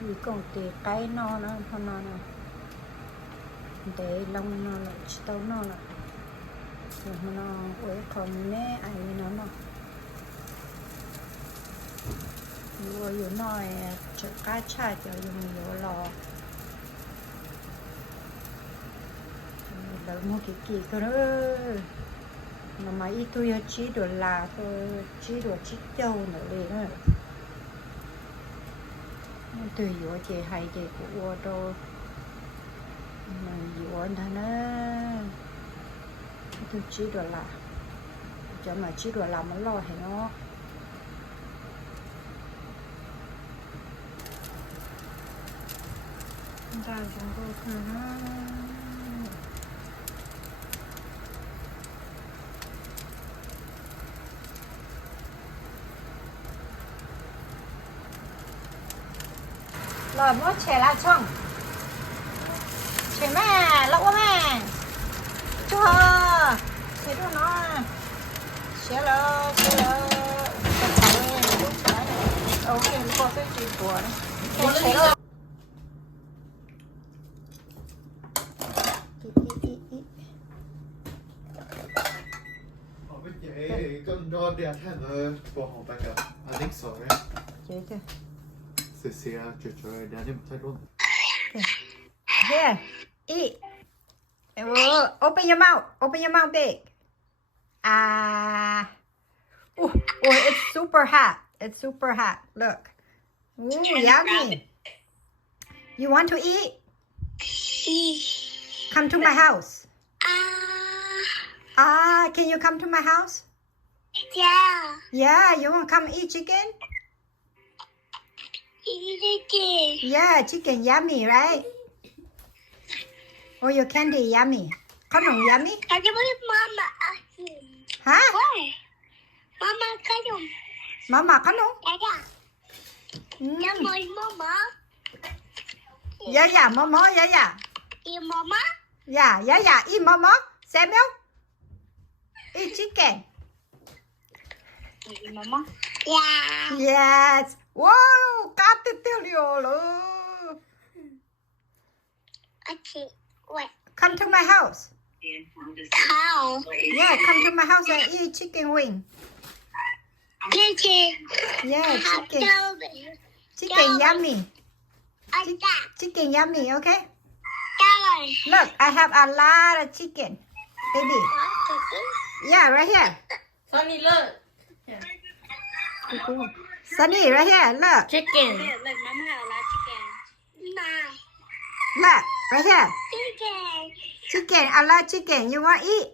Vì còn tì cái nó thôi nó để lông nó là tấu nó là rồi nó ủi còn nè ai nó vừa vừa nói cho cá cha cho dùng vừa lò đợi mua cái kỳ cơ đó mà ít tôi chỉ đồ là thôi chỉ đồ chỉ châu nữa liền từ vừa chị hay chị của đâu mà vừa đó nó tôi chỉ đồ là cho mà chỉ đồ làm nó lo hay nó ra chúng tôi thử rồi mất trẻ là chồng trẻ mẹ lỗ mẹ cho trẻ đó nó trẻ lơ ok có cái gì của đấy trẻ lơ vậy con đo đẹp thế rồi bỏ hộp bánh cả anh thích sỏi chế kìa xì trời đã đi một thay luôn here eat open your mouth big oh it's super hot look yummy you want to eat come to my house can you come to my house yeah you want to come eat chicken yeah chicken yummy right oh your candy yummy come on yummy hả mama come on dạ mama dạ eat mama Samuel eat chicken yes wow cá tiêu liều luôn come to my house yeah come to my house and eat chicken wing yeah chicken yummy chicken yummy okay look I have a lot of chicken baby yeah right here Sunny, look. Sunny right here look Chicken. look right here chicken I like chicken you want eat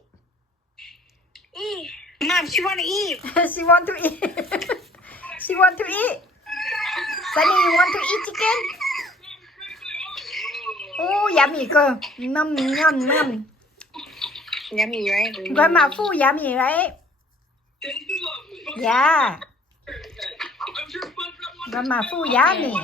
Mom, she want to eat. she want to eat she want to eat Sunny you want to eat chicken oh yummy cơ num Yummy, right? grandma food yummy right yeah grandma food yummy